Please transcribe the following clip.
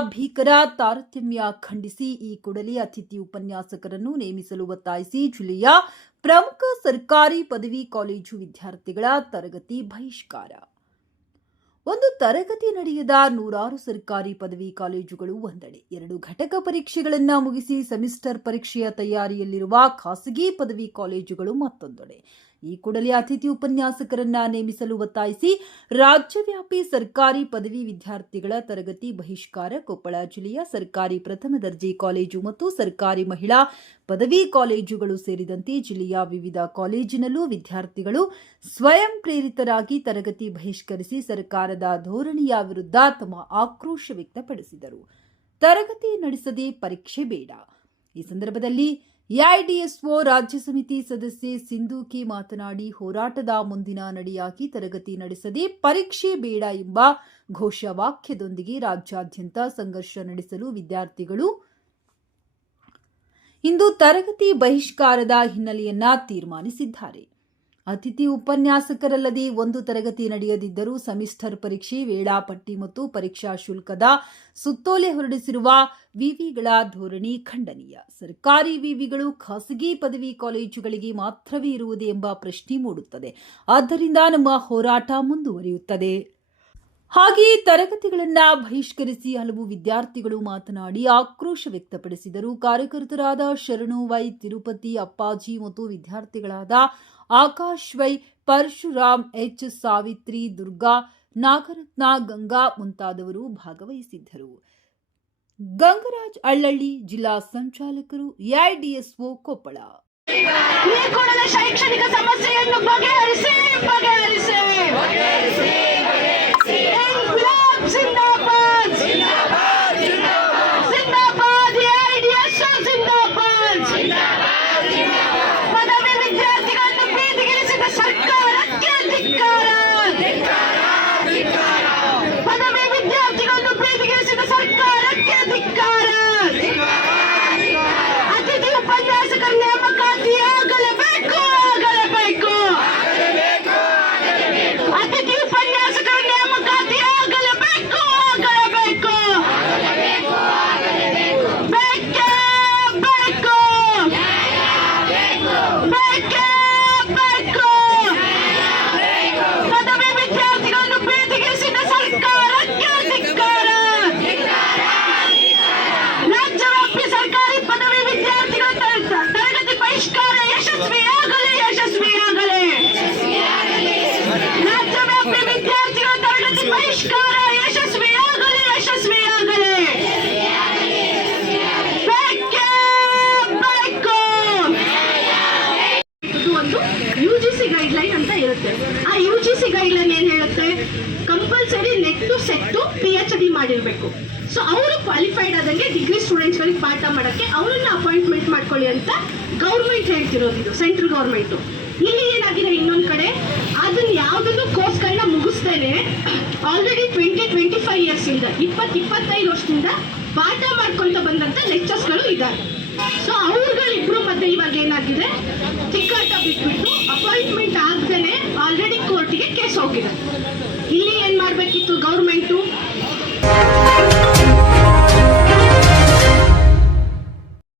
ಭೀಕರ ತಾರತಮ್ಯ ಖಂಡಿಸಿ ಈ ಕೂಡಲೇ ಅತಿಥಿ ಉಪನ್ಯಾಸಕರನ್ನು ನೇಮಿಸಲು ಒತ್ತಾಯಿಸಿ ಜಿಲ್ಲೆಯ ಪ್ರಮುಖ ಸರ್ಕಾರಿ ಪದವಿ ಕಾಲೇಜು ವಿದ್ಯಾರ್ಥಿಗಳ ತರಗತಿ ಬಹಿಷ್ಕಾರ. ಒಂದು ತರಗತಿ ನಡೆಯದ ನೂರಾರು ಸರ್ಕಾರಿ ಪದವಿ ಕಾಲೇಜುಗಳು ಒಂದೆಡೆ. ಎರಡು ಘಟಕ ಪರೀಕ್ಷೆಗಳನ್ನು ಮುಗಿಸಿ ಸೆಮಿಸ್ಟರ್ ಪರೀಕ್ಷೆಯ ತಯಾರಿಯಲ್ಲಿರುವ ಖಾಸಗಿ ಪದವಿ ಕಾಲೇಜುಗಳು ಮತ್ತೊಂದೆಡೆ. ಈ ಕೂಡಲೇ ಅತಿಥಿ ಉಪನ್ಯಾಸಕರನ್ನ ನೇಮಿಸಲು ಒತ್ತಾಯಿಸಿ ರಾಜ್ಯವ್ಯಾಪಿ ಸರ್ಕಾರಿ ಪದವಿ ವಿದ್ಯಾರ್ಥಿಗಳ ತರಗತಿ ಬಹಿಷ್ಕಾರ ಕೊಪ್ಪಳ ಜಿಲ್ಲೆಯ ಸರ್ಕಾರಿ ಪ್ರಥಮ ದರ್ಜೆ ಕಾಲೇಜು ಮತ್ತು ಸರ್ಕಾರಿ ಮಹಿಳಾ ಪದವಿ ಕಾಲೇಜುಗಳು ಸೇರಿದಂತೆ ಜಿಲ್ಲೆಯ ವಿವಿಧ ಕಾಲೇಜಿನಲ್ಲೂ ವಿದ್ಯಾರ್ಥಿಗಳು ಸ್ವಯಂ ಪ್ರೇರಿತರಾಗಿ ತರಗತಿ ಬಹಿಷ್ಕರಿಸಿ ಸರ್ಕಾರದ ಧೋರಣೆಯ ವಿರುದ್ಧ ತಮ್ಮ ಆಕ್ರೋಶ ವ್ಯಕ್ತಪಡಿಸಿದರು. ತರಗತಿ ನಡೆಸದೆ ಪರೀಕ್ಷೆ ಬೇಡ. ಈ ಸಂದರ್ಭದಲ್ಲಿ ಎಐಡಿಎಸ್ಒ ರಾಜ್ಯ ಸಮಿತಿ ಸದಸ್ಯೆ ಸಿಂಧೂಕಿ ಮಾತನಾಡಿ ಹೋರಾಟದ ಮುಂದಿನ ನಡೆಯಾಗಿ ತರಗತಿ ನಡೆಸದೆ ಪರೀಕ್ಷೆ ಬೇಡ ಎಂಬ ಘೋಷವಾಕ್ಯದೊಂದಿಗೆ ರಾಜ್ಯಾದ್ಯಂತ ಸಂಘರ್ಷ ನಡೆಸಲು ವಿದ್ಯಾರ್ಥಿಗಳು ಇಂದು ತರಗತಿ ಬಹಿಷ್ಕಾರದ ಹಿನ್ನೆಲೆಯನ್ನ ತೀರ್ಮಾನಿಸಿದ್ದಾರೆ. ಅತಿಥಿ ಉಪನ್ಯಾಸಕರಲ್ಲದೆ ಒಂದು ತರಗತಿ ನಡೆಯದಿದ್ದರೂ ಸೆಮಿಸ್ಟರ್ ಪರೀಕ್ಷೆ, ವೇಳಾಪಟ್ಟಿ ಮತ್ತು ಪರೀಕ್ಷಾ ಶುಲ್ಕದ ಸುತ್ತೋಲೆ ಹೊರಡಿಸಿರುವ ವಿವಿಗಳ ಧೋರಣಿ ಖಂಡನೀಯ. ಸರ್ಕಾರಿ ವಿವಿಗಳು ಖಾಸಗಿ ಪದವಿ ಕಾಲೇಜುಗಳಿಗೆ ಮಾತ್ರವೇ ಇರುವುದು ಎಂಬ ಪ್ರಶ್ನೆ ಮೂಡುತ್ತದೆ. ಆದ್ದರಿಂದ ನಮ್ಮ ಹೋರಾಟ ಮುಂದುವರಿಯುತ್ತದೆ. ಹಾಗೆಯೇ ತರಗತಿಗಳನ್ನ ಬಹಿಷ್ಕರಿಸಿ ಹಲವು ವಿದ್ಯಾರ್ಥಿಗಳು ಮಾತನಾಡಿ ಆಕ್ರೋಶ ವ್ಯಕ್ತಪಡಿಸಿದರು. ಕಾರ್ಯಕರ್ತರಾದ ಶರಣು ವೈ ತಿರುಪತಿ, ಅಪ್ಪಾಜಿ ಮತ್ತು ವಿದ್ಯಾರ್ಥಿಗಳಾದ ಆಕಾಶ್ ವೈ ಪರಶುರಾಮ್, ಎಚ್. ಸಾವಿತ್ರಿ, ದುರ್ಗಾ, ನಾಗರತ್ನ, ಗಂಗಾ ಮುಂತಾದವರು ಭಾಗವಹಿಸಿದ್ದರು. ಗಂಗರಾಜ್ ಅಳ್ಳಳ್ಳಿ ಜಿಲ್ಲಾ ಸಂಚಾಲಕರು ಎಐಡಿಎಸ್ಒ ಕೊಪ್ಪಳ. ಶೈಕ್ಷಣಿಕ ಸಮಸ್ಯೆಯನ್ನು ಬಗೆಹರಿಸಿ ಬಗೆಹರಿಸಿ. Compulsory NET to SET P H D ಮಾಡಿರಬೇಕು. ಸೊ ಅವರು ಕ್ವಾಲಿಫೈಡ್ ಆದಂಗೆ ಡಿಗ್ರಿ ಸ್ಟೂಡೆಂಟ್ಸ್ ಗಳಿಗೆ ಪಾಠ ಮಾಡಕ್ಕೆ ಅವರನ್ನ ಅಪಾಯಿಂಟ್ಮೆಂಟ್ ಮಾಡ್ಕೊಳ್ಳಿ ಅಂತ ಗೌರ್ಮೆಂಟ್ ಹೇಳ್ತಿರೋದು ಇದು ಸೆಂಟ್ರಲ್ ಗೌರ್ಮೆಂಟು ಇಲ್ಲಿ ಏನಾಗಿದೆ ಇನ್ನೊಂದ್ ಕಡೆ? ಅದನ್ನ ಯಾವ್ದನ್ನು ಕೋರ್ಸ್ಗಳನ್ನ ಮುಗಿಸ್ತೇನೆ ಆಲ್ರೆಡಿ ಟ್ವೆಂಟಿ ಟ್ವೆಂಟಿ ಫೈವ್ ಇಂದ, ಇಪ್ಪತ್, ಇಪ್ಪತ್ತೈದು ವರ್ಷದಿಂದ ಪಾಠ ಮಾಡ್ಕೊಂತ ಬಂದಂತ ಲೆಕ್ಚರ್ಸ್ಗಳು ಇದ್ದಾರೆ ಸೊ ಅವ್ರುಗಳಿಬ್ರು ಮತ್ತೆ ಇವಾಗ ಏನಾಗಿದೆ? ತಿಕ್ಕಾಟ ಬಿಟ್ಬಿಟ್ಟು ಅಪಾಯಿಂಟ್ಮೆಂಟ್ ಆಗ್ದೇನೆ ಆಲ್ರೆಡಿ ಕೋರ್ಟಿಗೆ ಕೇಸ್ ಹೋಗಿದೆ. ಇಲ್ಲಿ ಏನ್ ಮಾಡ್ಬೇಕಿತ್ತು ಗೌರ್ಮೆಂಟು